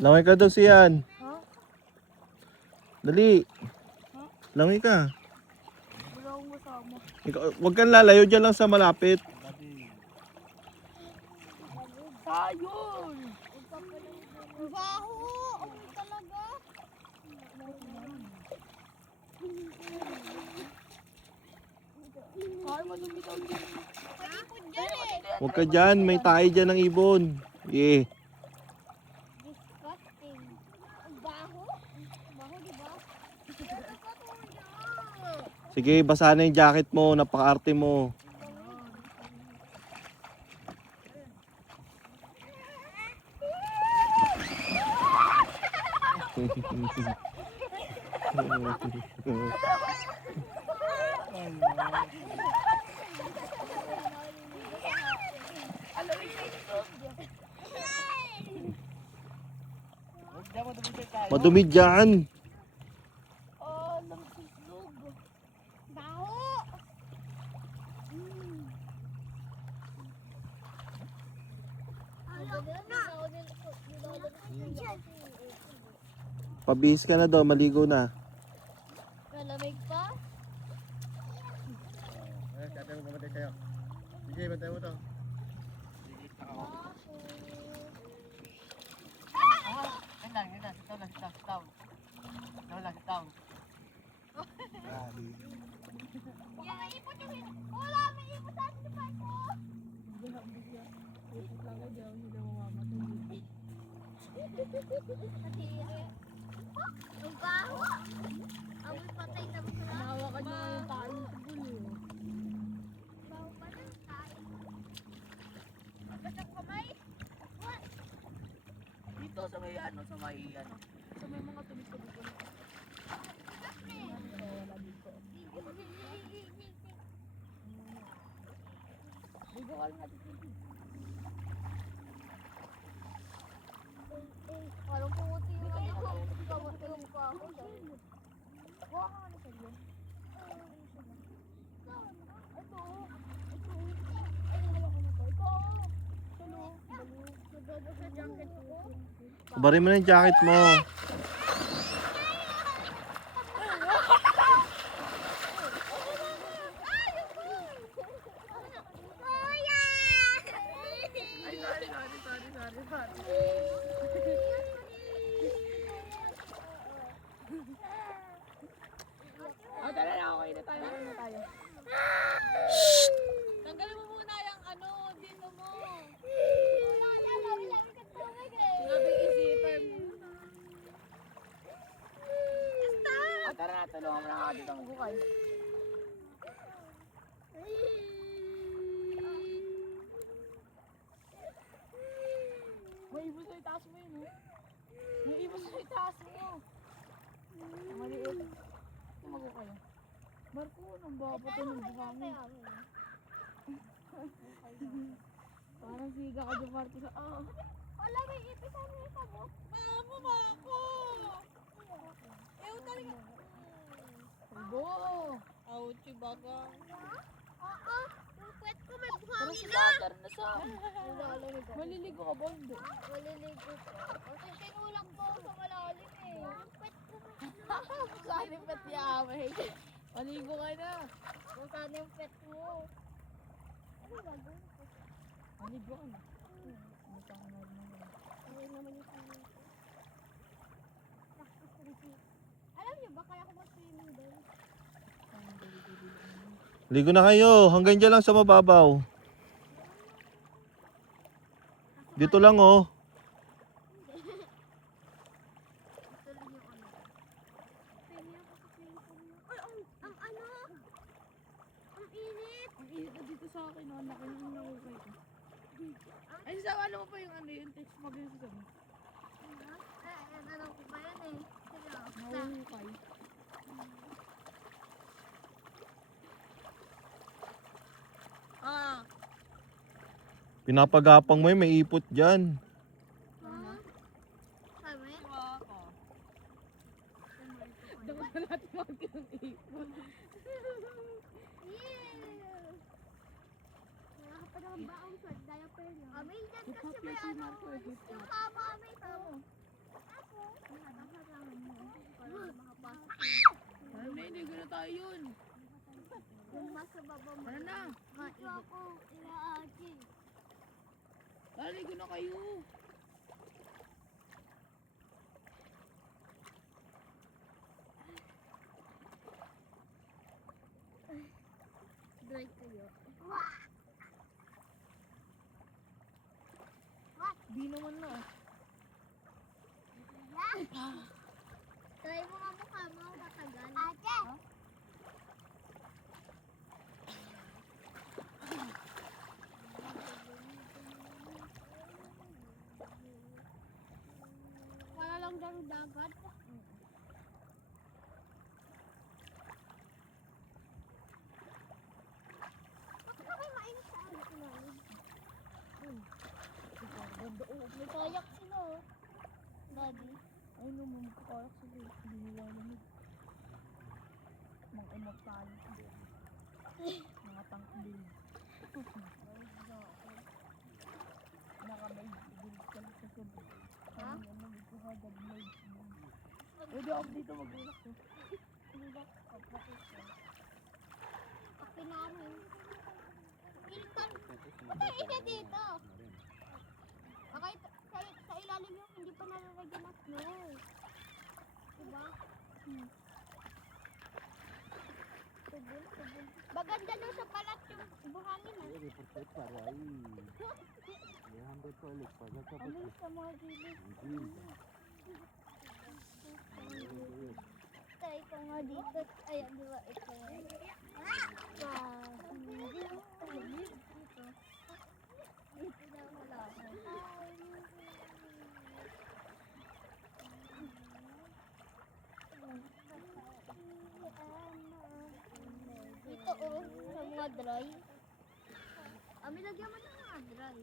Langoy ka daw siyan. Ha? Dali. Ha? Langoy ka. Wala akong kasama. Huwag kang lalayo dyan lang sa malapit. Sayol! Baho! Amoy talaga! Ay, madumi daw din. Malipod dyan eh! Huwag ka dyan. May tayo dyan ng ibon. Yeah. Disgusting. Ang baho? Baho, diba? Sige, basa na yung jacket mo. Napaka-arte mo. Madumi dyan. Oh, nagsislog. Baho! Pabihis ka na daw. Maligo na. Malamig pa? Tatay mo pamatay sa'yo. Sige, bantay mo to. Sit down. Yan, may ipot yung wala, may ipot sa atin pa ko. Ang baho! Amoy patay na ba? Nahawakan niya yung tayo sa bulo. Baho pa na tayo. Agad ang kamay. What? Dito sa may ano, sa may ano. Sa may mga tulig-tulig ko. Wala dito. Dito ka lang natin. Parang puti yung kamuti yung baho. Wala ka na sa iyo. Ito. Ay, wala ko na to. Ito. Tulo. Nagdado sa jacket ko. Barin mo na yung jacket mo. Oh, tara na, okay na tayo. Okay na tayo. Tanggalin mo muna yung ano, dito mo. Sinabing isipan mo. Oh, tara na, tulungan mo na ako dito maghukay. May ibon sa itaas mo yun, oh. May ibon sa itaas mo. Maliit. Tumago kayo. Marco, nang baba to ng buhangin. Parang siga ka dyan, Marco. Wala, may ipis sa mga mo. Mamo, Marco! Ew, talaga. Bo! Ouchie, bagang. Oo, yung puwet ko may Parang buhangin si na. Butter na sa... Maliligo ka ba? Hindi. Maliligo ko. Kasi sinulak ko sa malalim eh. Yung puwet ko Saan yung pet yamay? Maligo ka na. kung saan yung puwet mo. Ano ba gawin ko? Maligo ka na. Ano pa ka na rin? Okay naman yung swimming ko. Alam niyo ba kaya ko mag-swimming doon? Ligo na kayo. Hanggang dyan lang sa mababaw. Dito lang oh. Tuloy yung ano. Pwede ako sa swimming pool niyo. Ay, ang ano? Ang init. Ang init na dito sa akin, oh. Nakinig na hukay ko. Ay, sasama mo pa yung ano, yung text mag-isa sa mo. Ano ko ba yan eh? Nahuhukay. Ah, Pinapagapang mo yun. May ipot dyan. Kami? ako. Dapat na natin mag-ipon. Yeah! Wala pa naman baong sa diaper niya. Kami dyan kasi may Hip-hop yan si ano. Marco, hip-hop. Yung kama kami ito. Maligo na tayo yun. Kung nasa baba mo. Ano na? Dito ako, inaagi. Maligo na kayo. Dry kayo. Di naman na. Try mo nga mukha mo, matagal. Ate! Wala lang daw dagat. Bakit na kayo mainit sa amin kumain? Ganda oh. May kayak sila oh. Daddy. Ay naman, magkakayak sila. Hindi nila lamig. Mga immortal. Mga tangkilin. Nakabaig. Bilis ka lang sa sabi. Ha? Ano naman, ito ka gagawin. Pwede ako dito mag-relax eh. Okay namin. Ilitan. Patay ina dito. Okay, sa ilalim yung hindi pa nalalagyan ng snow. Diba? Tubol. Baganda daw sa balat yung buhangin ah. Ini perfect para ahí. Dejando todo el espacio acá Ano yung sa mga gilid? Tay ko nga dito. Ayan, di ba? Ito. Dito na wala ako. Dito oh, sa mga dry. May lagyan mo na mga dry.